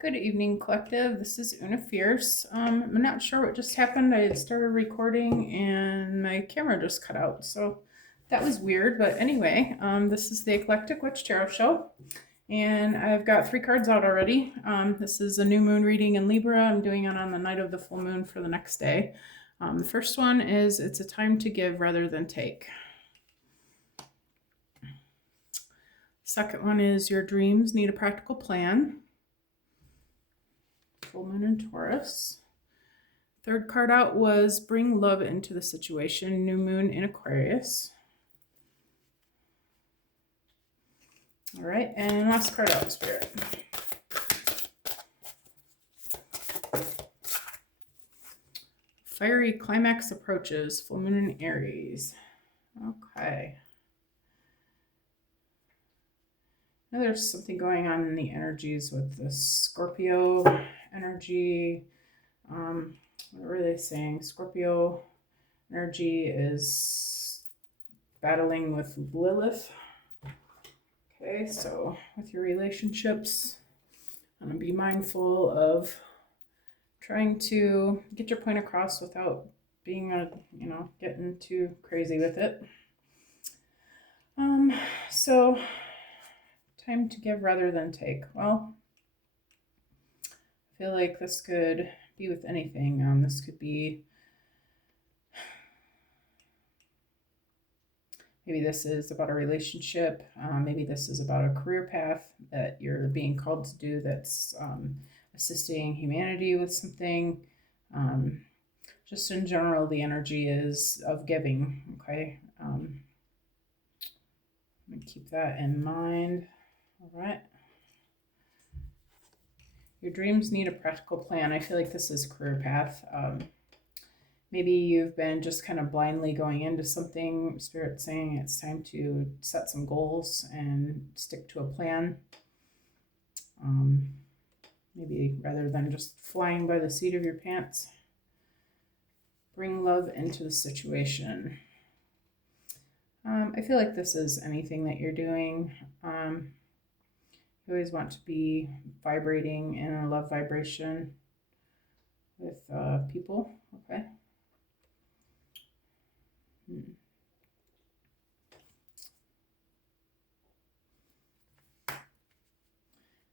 Good evening, collective. This is Una Fierce. I'm not sure what just happened. I had started recording and my camera just cut out, so that was weird. But anyway, this is the Eclectic Witch Tarot Show, and I've got 3 cards out already. This is a new moon reading in Libra. I'm doing it on the night of the full moon for the next day. The first one is it's a time to give rather than take. Second one is your dreams need a practical plan. Full moon in Taurus. Third card out was bring love into the situation. New moon in Aquarius. All right, and last card out, Spirit. Fiery climax approaches. Full moon in Aries. Okay. Now there's something going on in the energies with the Scorpio energy. What were they saying? Scorpio energy is battling with Lilith. Okay, so with your relationships, be mindful of trying to get your point across without being getting too crazy with it. So time to give rather than take. Well, I feel like this could be with anything. This could be, maybe this is about a relationship. Maybe this is about a career path that you're being called to do that's assisting humanity with something. Just in general, the energy is of giving, okay? I'm going to keep that in mind. All right. Your dreams need a practical plan. I feel like this is career path. Maybe you've been just kind of blindly going into something. Spirit saying it's time to set some goals and stick to a plan. Maybe rather than just flying by the seat of your pants. Bring love into the situation. I feel like this is anything that you're doing. You always want to be vibrating in a love vibration with people, okay?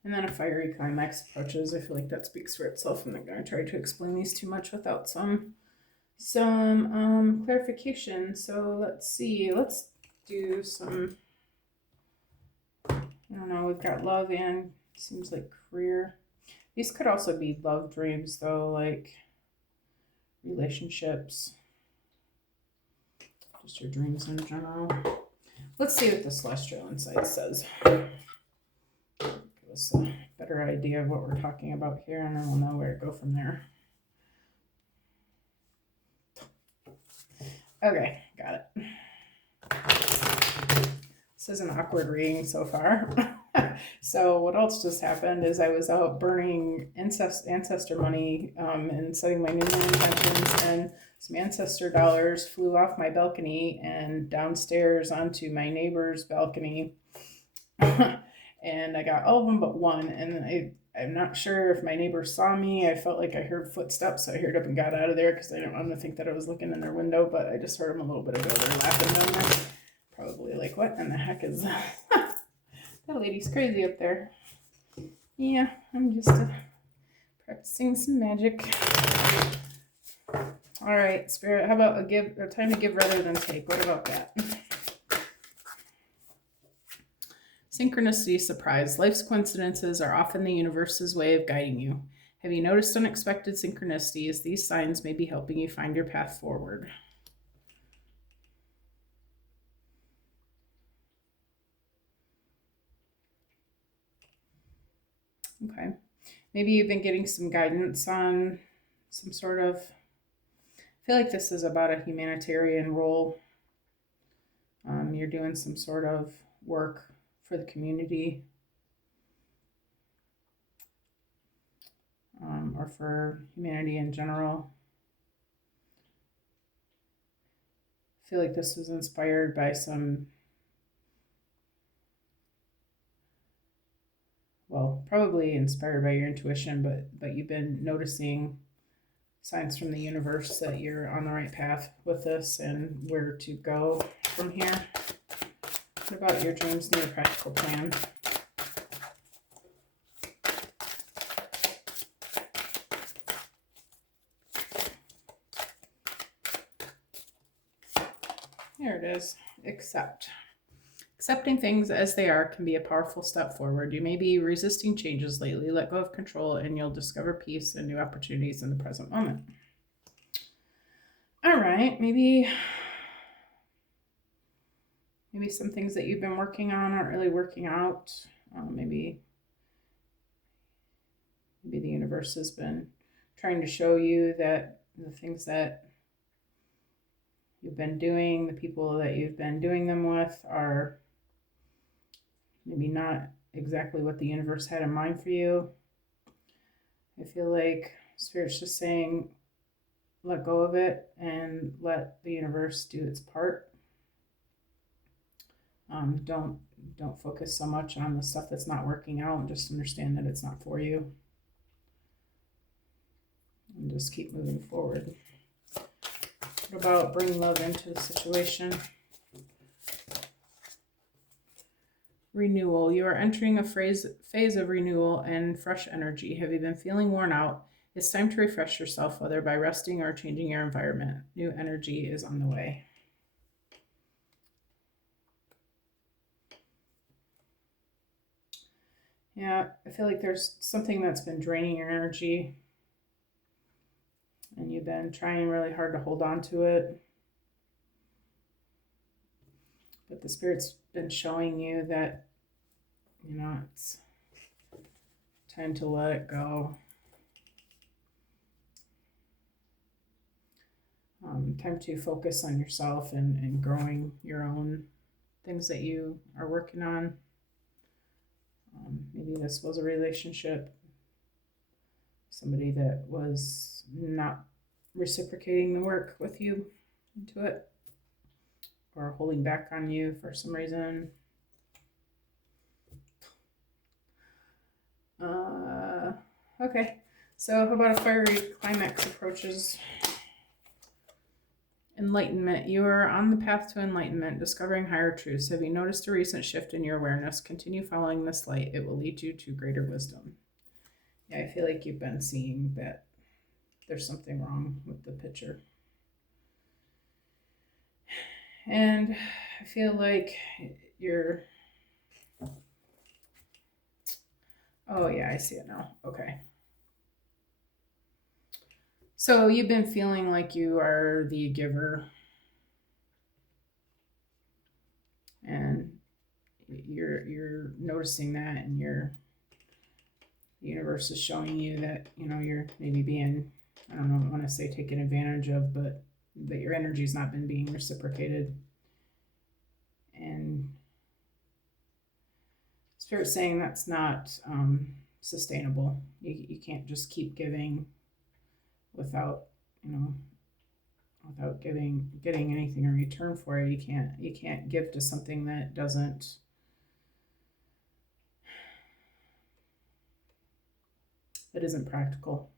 And then a fiery climax approaches. I feel like that speaks for itself. I'm not going to try to explain these too much without some clarification. So let's see. Let's do some, I don't know, we've got love and seems like career. These could also be love dreams though, like relationships, just your dreams in general. Let's see what the Celestial Insight says. Give us a better idea of what we're talking about here, and then we'll know where to go from there. Okay, got it. This is an awkward reading so far. So what else just happened is I was out burning ancestor money and setting my new moon intentions, and some ancestor dollars flew off my balcony and downstairs onto my neighbor's balcony. And I got all of them but one, and I'm not sure if my neighbor saw me. I felt like I heard footsteps, so I hurried up and got out of there because I didn't want to think that I was looking in their window, but I just heard them a little bit ago. They're laughing down there. Probably like, what in the heck is that? That lady's crazy up there. Yeah, I'm just practicing some magic. All right, Spirit, how about a time to give rather than take? What about that? Synchronicity, surprise. Life's coincidences are often the universe's way of guiding you. Have you noticed unexpected synchronicities? These signs may be helping you find your path forward. Okay. Maybe you've been getting some guidance on some sort of, I feel like this is about a humanitarian role. You're doing some sort of work for the community, or for humanity in general. I feel like this was inspired by some well, probably inspired by your intuition, but you've been noticing signs from the universe that you're on the right path with this and where to go from here. What about your dreams and your practical plan? There it is. Accept. Accepting things as they are can be a powerful step forward. You may be resisting changes lately. Let go of control and you'll discover peace and new opportunities in the present moment. All right, maybe some things that you've been working on aren't really working out. Maybe the universe has been trying to show you that the things that you've been doing, the people that you've been doing them with, are maybe not exactly what the universe had in mind for you. I feel like Spirit's just saying, let go of it and let the universe do its part. Don't focus so much on the stuff that's not working out, and just understand that it's not for you. And just keep moving forward. What about bring love into the situation? Renewal. You are entering a phase of renewal and fresh energy. Have you been feeling worn out? It's time to refresh yourself, whether by resting or changing your environment. New energy is on the way. Yeah, I feel like there's something that's been draining your energy, and you've been trying really hard to hold on to it. But the Spirit's been showing you that, it's time to let it go. Time to focus on yourself and growing your own things that you are working on. Maybe this was a relationship, somebody that was not reciprocating the work with you into it, or holding back on you for some reason. Okay, so how about a fiery climax approaches? Enlightenment. You are on the path to enlightenment, discovering higher truths. Have you noticed a recent shift in your awareness? Continue following this light. It will lead you to greater wisdom. Yeah, I feel like you've been seeing that there's something wrong with the picture. And I feel like you're... Oh, yeah, I see it now. Okay. So you've been feeling like you are the giver, and you're noticing that, and the universe is showing you that, you're maybe being, I don't want to say taken advantage of, but that your energy's not been being reciprocated. And Spirit's saying that's not sustainable. You can't just keep giving without getting anything in return for it. You can't give to something that isn't practical.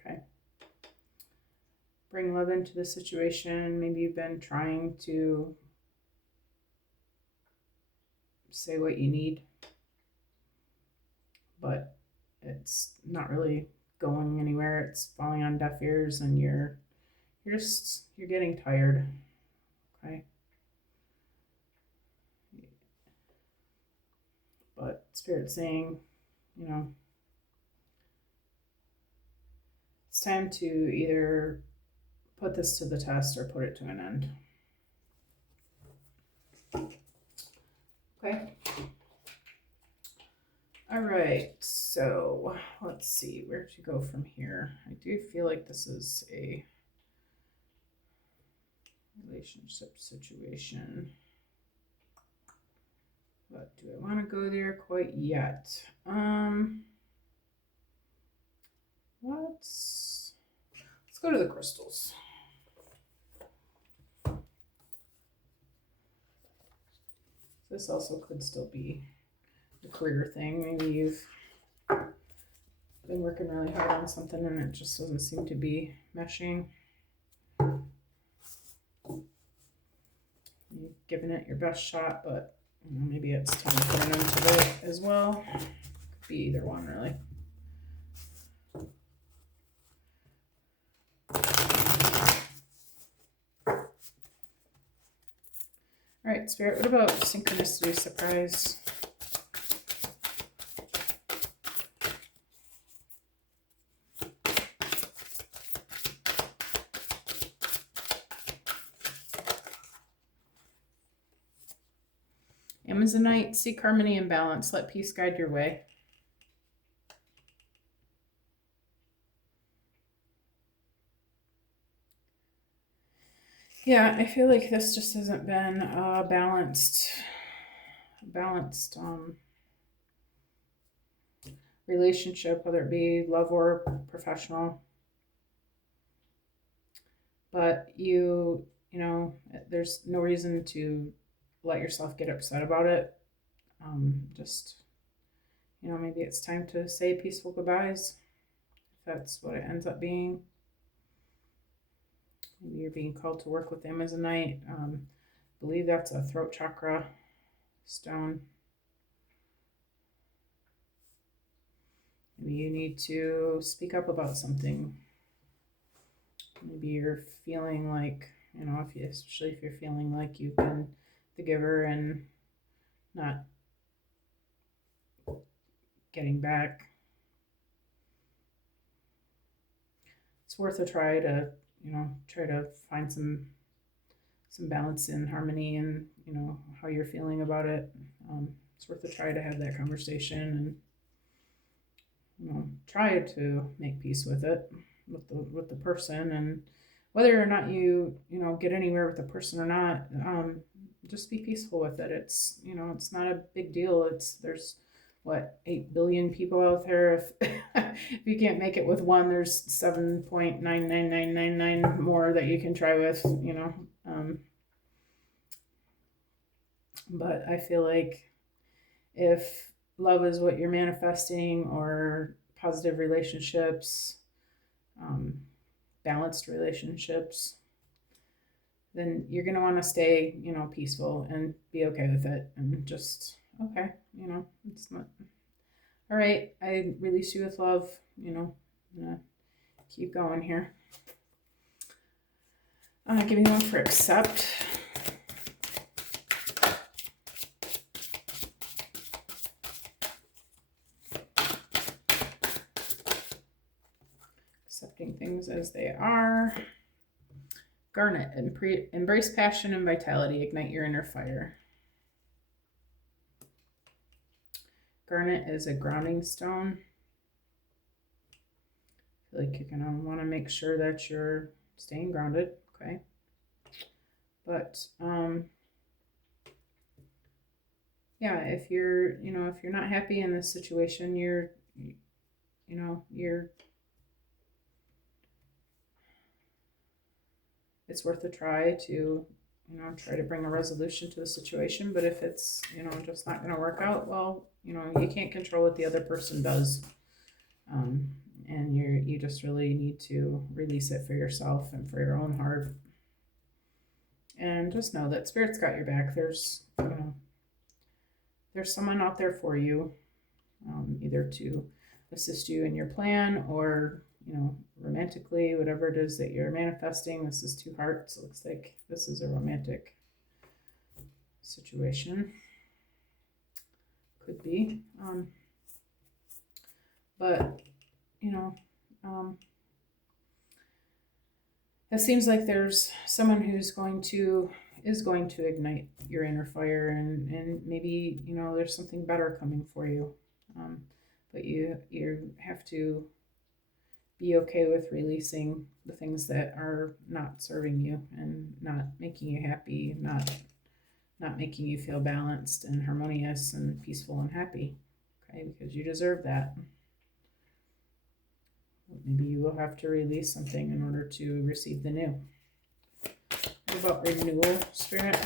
Okay. Bring love into the situation. Maybe you've been trying to say what you need, but it's not really going anywhere. It's falling on deaf ears, and you're getting tired. Okay. But Spirit's saying, it's time to either put this to the test or put it to an end. Okay. All right, so let's see where to go from here. I do feel like this is a relationship situation, but do I want to go there quite yet? Let's go to the crystals. This also could still be a career thing. Maybe you've been working really hard on something and it just doesn't seem to be meshing. You've given it your best shot, but maybe it's time to put an end to it as well. Could be either one, really. All right, Spirit, what about synchronicity, surprise? Amazonite, seek harmony and balance. Let peace guide your way. Yeah, I feel like this just hasn't been a balanced relationship, whether it be love or professional. But you know, there's no reason to let yourself get upset about it. Just, maybe it's time to say peaceful goodbyes, if that's what it ends up being. Maybe you're being called to work with Amazonite. I believe that's a throat chakra stone. Maybe you need to speak up about something. Maybe you're feeling like, especially if you're feeling like you've been the giver and not getting back. It's worth a try to, try to find some balance and harmony and, how you're feeling about it. It's worth a try to have that conversation and, try to make peace with it, with the person, and whether or not you get anywhere with the person or not, just be peaceful with it. It's it's not a big deal. There's what, 8 billion people out there. If if you can't make it with one, there's 7.99999 more that you can try with. But I feel like if love is what you're manifesting, or positive relationships, balanced relationships, then you're going to want to stay, peaceful and be okay with it, and just, okay, it's not, all right, I release you with love, I'm gonna keep going here. Give me one for accept. Accepting things as they are. Garnet, embrace passion and vitality, ignite your inner fire. Garnet is a grounding stone. I feel like you're going to want to make sure that you're staying grounded, okay? But, yeah, if you're not happy in this situation, it's worth a try to, try to bring a resolution to the situation. But if it's, just not going to work out, well, you can't control what the other person does. And you just really need to release it for yourself and for your own heart. And just know that Spirit's got your back. There's someone out there for you, either to assist you in your plan, or romantically, whatever it is that you're manifesting. This is 2 hearts. It looks like this is a romantic situation. Could be. But, it seems like there's someone who's going to ignite your inner fire, and maybe, there's something better coming for you. But you have to be okay with releasing the things that are not serving you and not making you happy, not making you feel balanced and harmonious and peaceful and happy, okay? Because you deserve that. Maybe you will have to release something in order to receive the new. What about renewal, Spirit?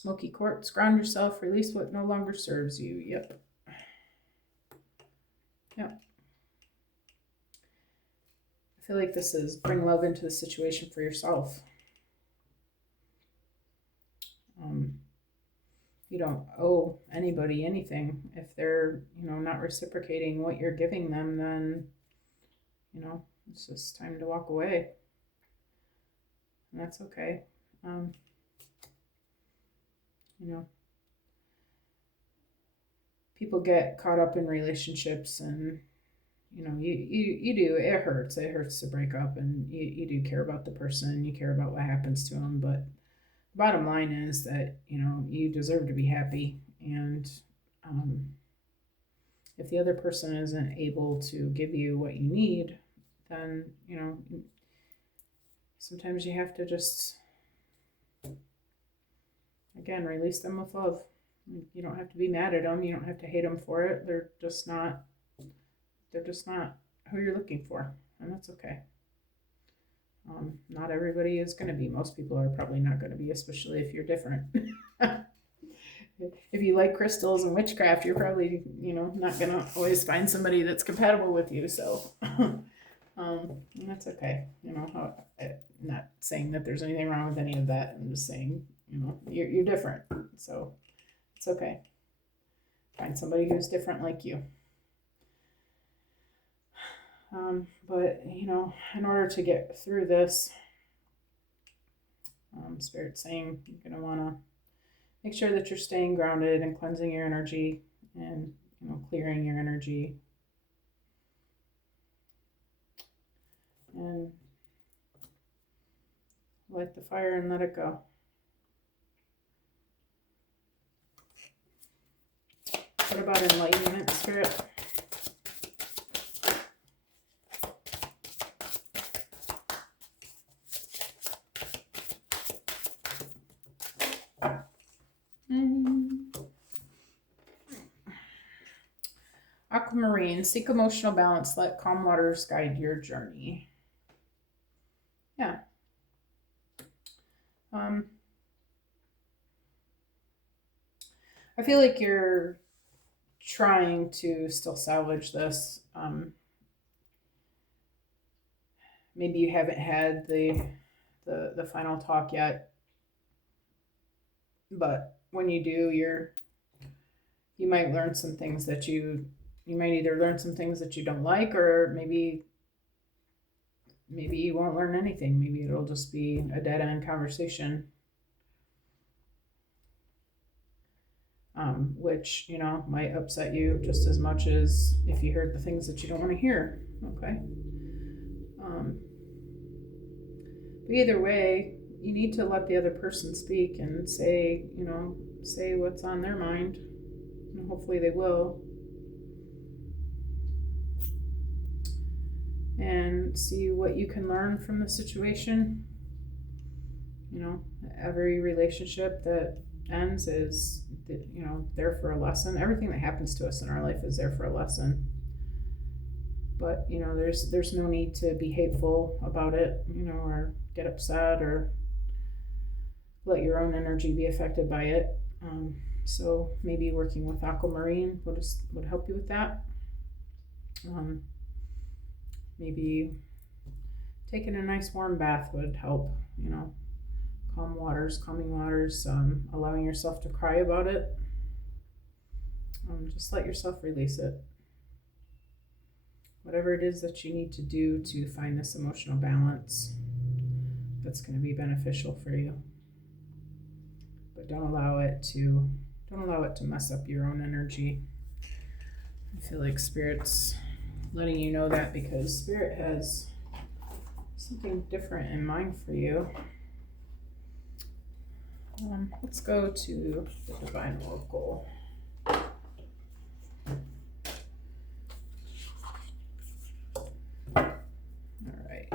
Smoky quartz, ground yourself, release what no longer serves you. Yep. Yep. I feel like this is bring love into the situation for yourself. You don't owe anybody anything. If they're, not reciprocating what you're giving them, then, it's just time to walk away. And that's okay. People get caught up in relationships and, you do, it hurts to break up, and you do care about the person, you care about what happens to them, but bottom line is that, you deserve to be happy. And if the other person isn't able to give you what you need, then, sometimes you have to just, again, release them with love. You don't have to be mad at them. You don't have to hate them for it. They're just not who you're looking for. And that's okay. Not everybody is going to be. Most people are probably not going to be, especially if you're different. If you like crystals and witchcraft, you're probably, not going to always find somebody that's compatible with you. So, that's okay. I'm not saying that there's anything wrong with any of that. I'm just saying, you're different. So it's okay. Find somebody who's different like you. But, in order to get through this, Spirit's saying you're going to want to make sure that you're staying grounded and cleansing your energy and, clearing your energy. And light the fire and let it go. What about enlightenment, Spirit? Aquamarine, seek emotional balance, let calm waters guide your journey. Yeah. I feel like you're trying to still salvage this. Maybe you haven't had the final talk yet, but when you do, you might learn some things that you might either learn some things that you don't like, or maybe you won't learn anything. Maybe it'll just be a dead end conversation. Which, might upset you just as much as if you heard the things that you don't want to hear. Okay. But either way, you need to let the other person speak and say what's on their mind. And hopefully they will. And see what you can learn from the situation. Every relationship that ends is, there for a lesson. Everything that happens to us in our life is there for a lesson. But, there's no need to be hateful about it, or get upset or let your own energy be affected by it. So maybe working with aquamarine would help you with that. Maybe taking a nice warm bath would help, calming waters, allowing yourself to cry about it. Just let yourself release it. Whatever it is that you need to do to find this emotional balance, that's going to be beneficial for you. But don't allow it to mess up your own energy. I feel like Spirit's letting you know that, because Spirit has something different in mind for you. Let's go to the Divine Oracle. All right.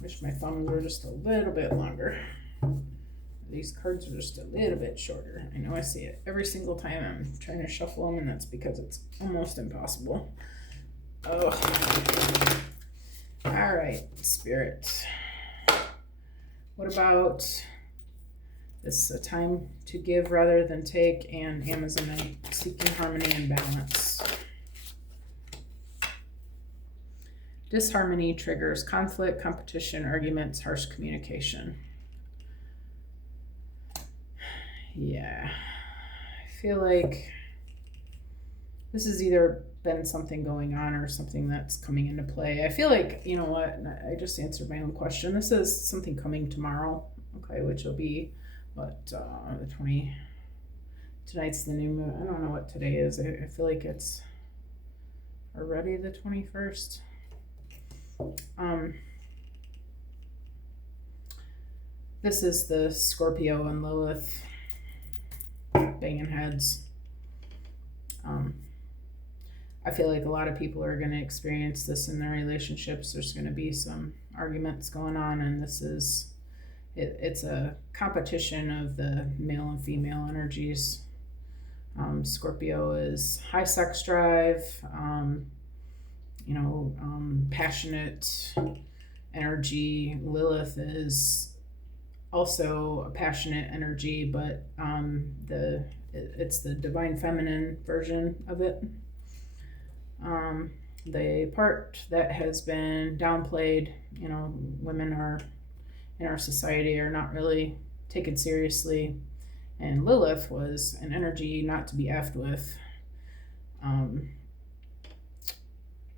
Wish my thumbs are just a little bit longer. These cards are just a little bit shorter. I know I see it every single time I'm trying to shuffle them, and that's because it's almost impossible. Oh. All right, Spirit. What about this? A time to give rather than take, and Amazonite, seeking harmony and balance. Disharmony triggers conflict, competition, arguments, harsh communication. Yeah, I feel like this has either been something going on or something that's coming into play. I feel like, you know what, I just answered my own question. This is something coming tomorrow, okay, which will be, what, the 20, tonight's the new moon. I don't know what today is. I feel like it's already the 21st. This is the Scorpio and Lilith banging heads. I feel like a lot of people are going to experience this in their relationships. There's going to be some arguments going on, and this is, it's a competition of the male and female energies. Scorpio is high sex drive, passionate energy. Lilith is also a passionate energy, but it's the divine feminine version of it. The part that has been downplayed, women are in our society are not really taken seriously, and Lilith was an energy not to be effed with.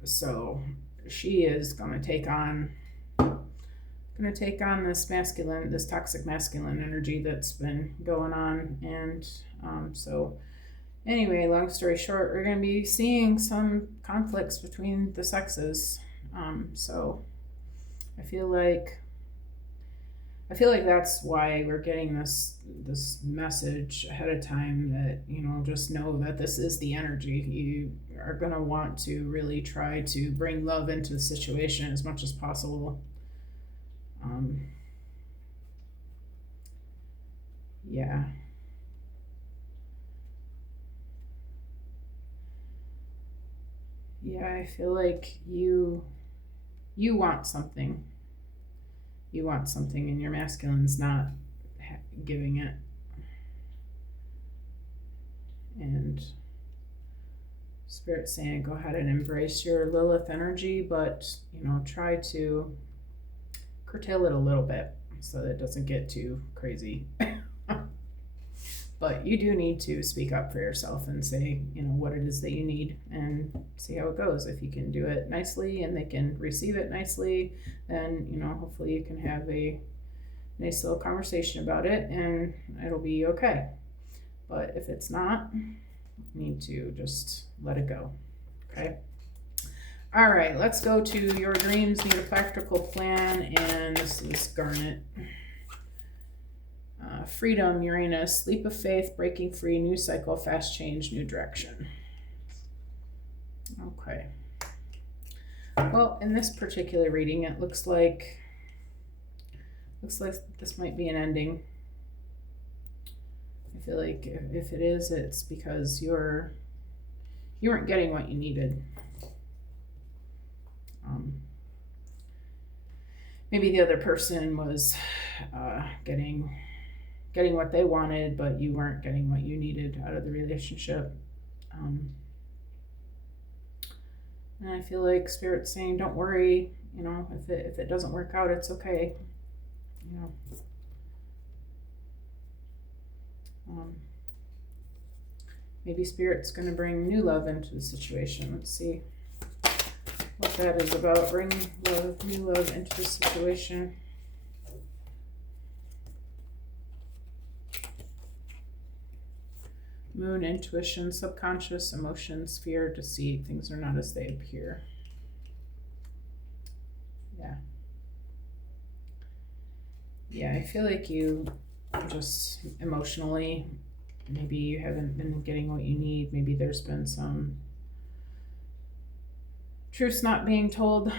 So she is going to take on this toxic masculine energy that's been going on. And so anyway, long story short, we're going to be seeing some conflicts between the sexes. So I feel like that's why we're getting this message ahead of time, that, just know that this is the energy. You are going to want to really try to bring love into the situation as much as possible. Yeah. Yeah, I feel like you want something. You want something, and your masculine's not giving it. And Spirit's saying, go ahead and embrace your Lilith energy, but, try to curtail it a little bit so that it doesn't get too crazy. But you do need to speak up for yourself and say, what it is that you need, and see how it goes. If you can do it nicely and they can receive it nicely, then, hopefully you can have a nice little conversation about it and it'll be okay. But if it's not, you need to just let it go. Okay. All right, let's go to your dreams. Need a practical plan, and this is Garnet. Freedom, Uranus, leap of faith, breaking free, new cycle, fast change, new direction. Okay. Well, in this particular reading, it looks like this might be an ending. I feel like if it is, it's because you weren't getting what you needed. Maybe the other person was getting what they wanted, but you weren't getting what you needed out of the relationship. And I feel like Spirit's saying, don't worry, if it doesn't work out, it's okay. Maybe Spirit's going to bring new love into the situation. Let's see what that is about. Bring new love into the situation. Moon, intuition, subconscious, emotions, fear, deceit. Things are not as they appear. Yeah, I feel like you just emotionally, maybe you haven't been getting what you need. Maybe there's been some truths not being told.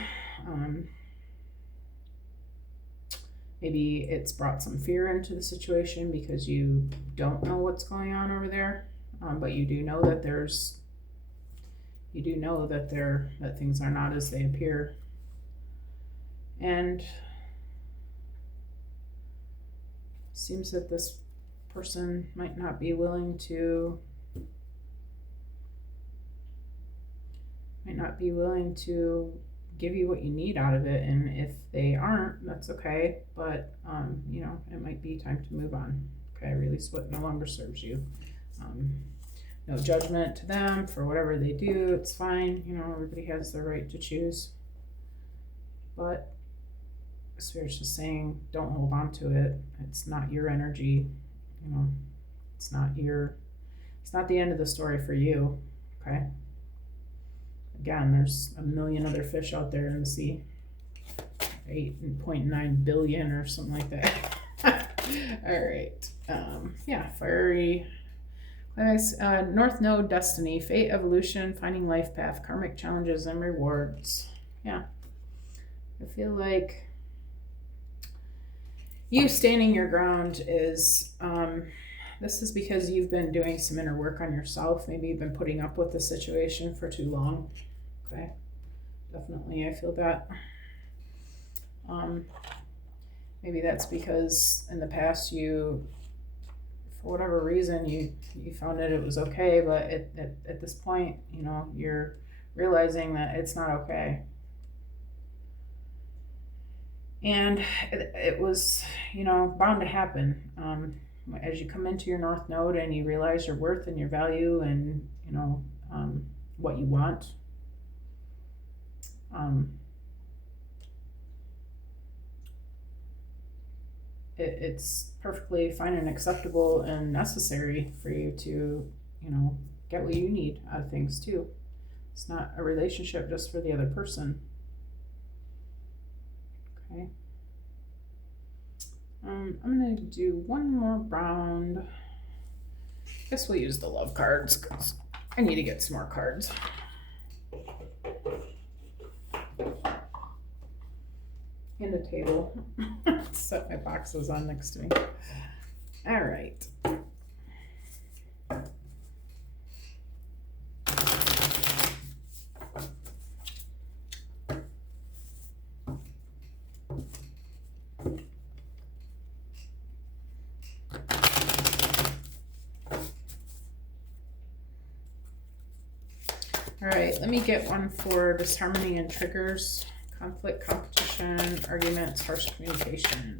Maybe it's brought some fear into the situation because you don't know what's going on over there, but you do know that that things are not as they appear. And seems that this person might not be willing to give you what you need out of it, and if they aren't, that's okay, but you know, it might be time to move on. Okay, release what no longer serves you. No judgment to them for whatever they do, it's fine, you know, everybody has the right to choose, but Spirit's just saying don't hold on to it. It's not your energy, you know, it's not the end of the story for you. Okay, again, there's a million other fish out there in the sea, 8.9 billion or something like that. All right, yeah, fiery class, North Node, destiny, fate, evolution, finding life path, karmic challenges and rewards. Yeah, I feel like you standing your ground is this is because you've been doing some inner work on yourself. Maybe you've been putting up with the situation for too long. Okay, definitely I feel that. Maybe that's because in the past you, for whatever reason, you found that it was okay, but at this point, you know, you're realizing that it's not okay. And it was, you know, bound to happen. As you come into your North Node and you realize your worth and your value and, you know, what you want, it's perfectly fine and acceptable and necessary for you to, you know, get what you need out of things too. It's not a relationship just for the other person. Okay. I'm gonna do one more round. Guess we'll use the love cards because I need to get some more cards. And a table. Set my boxes on next to me. All right. All right, let me get one for disharmony and triggers, conflict, competition, arguments, harsh communication.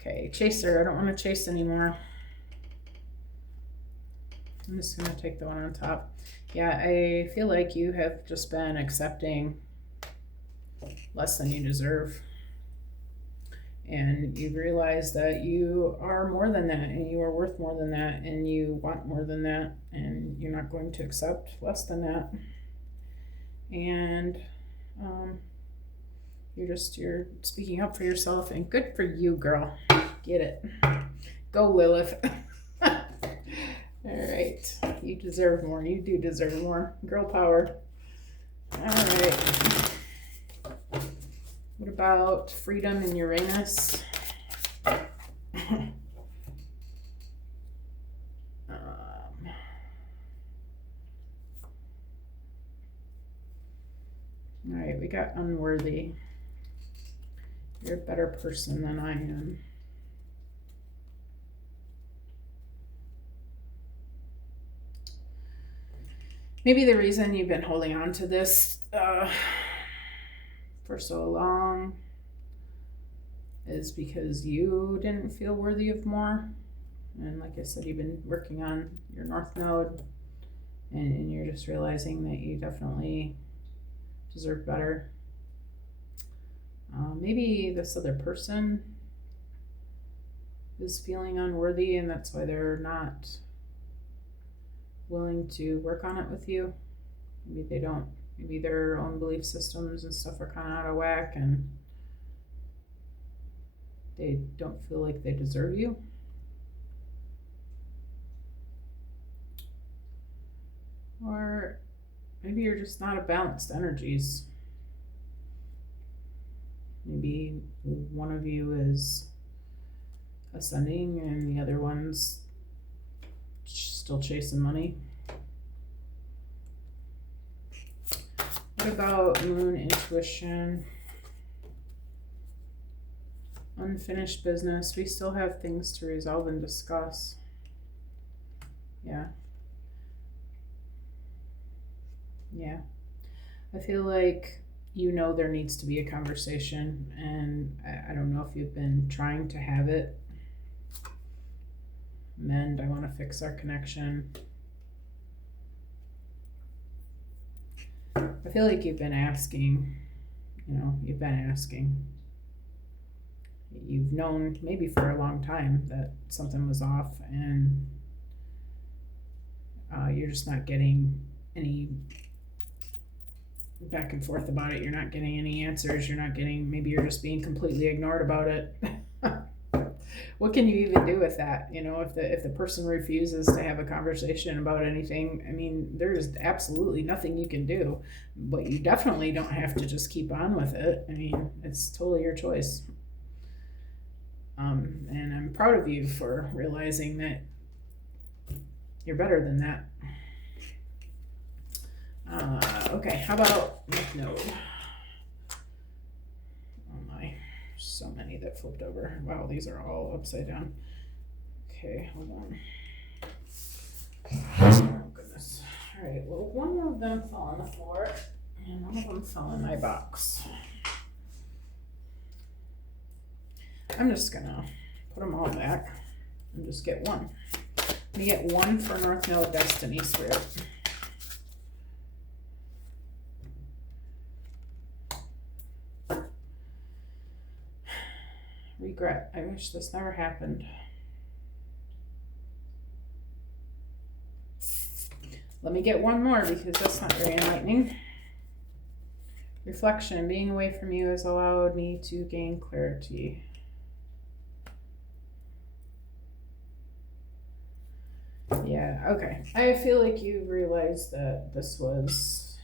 Okay, chaser, I don't want to chase anymore. I'm just going to take the one on top. Yeah, I feel like you have just been accepting less than you deserve. And you've realized that you are more than that, and you are worth more than that, and you want more than that, and you're not going to accept less than that. And you're speaking up for yourself, and good for you, girl. Get it. Go, Lilith. All right. You deserve more. You do deserve more. Girl power. All right. What about freedom and Uranus? All right, we got unworthy. You're a better person than I am. Maybe the reason you've been holding on to this for so long is because you didn't feel worthy of more. And like I said, you've been working on your North Node, and you're just realizing that you definitely deserve better. Maybe this other person is feeling unworthy, and that's why they're not willing to work on it with you. Maybe they don't. Maybe their own belief systems and stuff are kind of out of whack, and they don't feel like they deserve you. Or maybe you're just not a balanced energies. Maybe one of you is ascending and the other one's still chasing money. What about moon intuition? Unfinished business. We still have things to resolve and discuss. Yeah. Yeah. I feel like you know there needs to be a conversation, and I don't know if you've been trying to have it. Mend, I want to fix our connection. I feel like you've been asking, you've been asking. You've known maybe for a long time that something was off, and you're just not getting any back and forth about it. You're not getting any answers. Maybe you're just being completely ignored about it. What can you even do with that? If the person refuses to have a conversation about anything, I mean, there's absolutely nothing you can do, but you definitely don't have to just keep on with it. I mean, it's totally your choice. And I'm proud of you for realizing that you're better than that. Okay, how about North Node? Oh my, so many that flipped over. Wow, these are all upside down. Okay, hold on. Oh goodness. All right, well, one of them fell on the floor and one of them fell in my box. I'm just gonna put them all back and just get one. You get one for North Node Destiny Spirit. Regret. I wish this never happened. Let me get one more because that's not very enlightening. Reflection. Being away from you has allowed me to gain clarity. Yeah, okay. I feel like you realized that this was...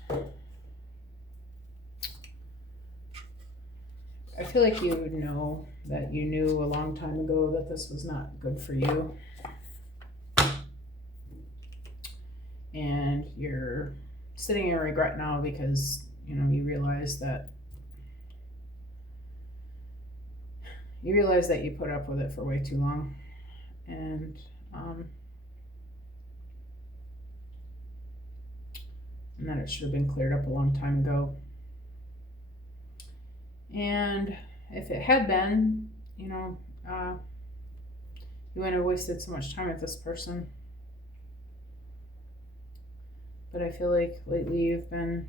I feel like you know that you knew a long time ago that this was not good for you. And you're sitting in regret now because, you realize that you put up with it for way too long. And that it should have been cleared up a long time ago. And if it had been, you wouldn't have wasted so much time with this person. But I feel like lately you've been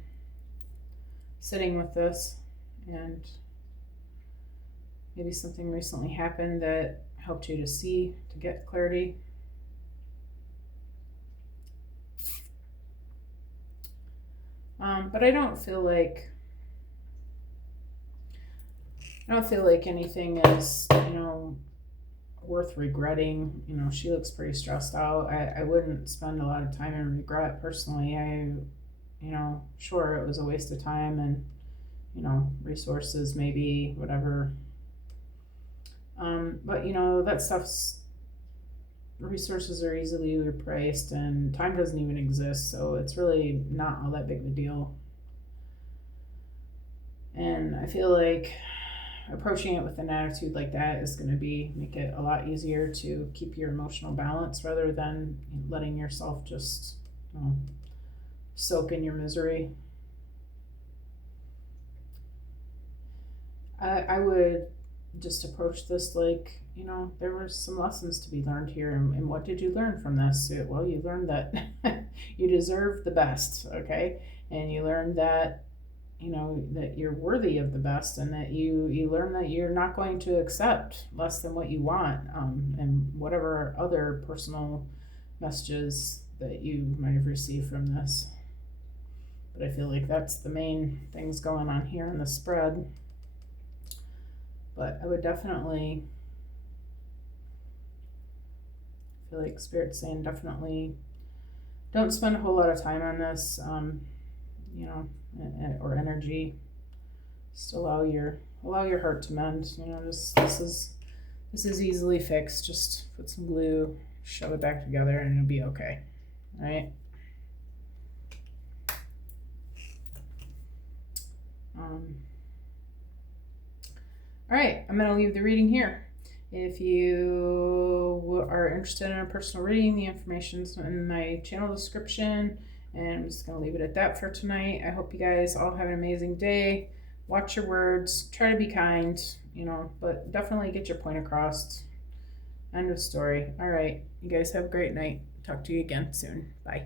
sitting with this, and maybe something recently happened that helped you to get clarity. But I don't feel like anything is, worth regretting. She looks pretty stressed out. I wouldn't spend a lot of time in regret personally. Sure, it was a waste of time and, resources, maybe, whatever. But, that stuff's, resources are easily replaced and time doesn't even exist. So it's really not all that big of a deal. And I feel like approaching it with an attitude like that is going to make it a lot easier to keep your emotional balance rather than letting yourself just soak in your misery. I would just approach this like, there were some lessons to be learned here. And what did you learn from this? Well, you learned that you deserve the best, okay? And you learned that that you're worthy of the best, and that you learn that you're not going to accept less than what you want, and whatever other personal messages that you might have received from this. But I feel like that's the main things going on here in the spread. But I would definitely feel like Spirit's saying definitely don't spend a whole lot of time on this, you know, or energy. Just allow your heart to mend. You know, just this is easily fixed. Just put some glue, shove it back together, and it'll be okay. All right. All right, I'm going to leave the reading here. If you are interested in a personal reading, the information's in my channel description, and I'm just going to leave it at that for tonight. I hope you guys all have an amazing day. Watch your words, try to be kind, you know, but definitely get your point across. End of story. All right, you guys have a great night. Talk to you again soon. Bye.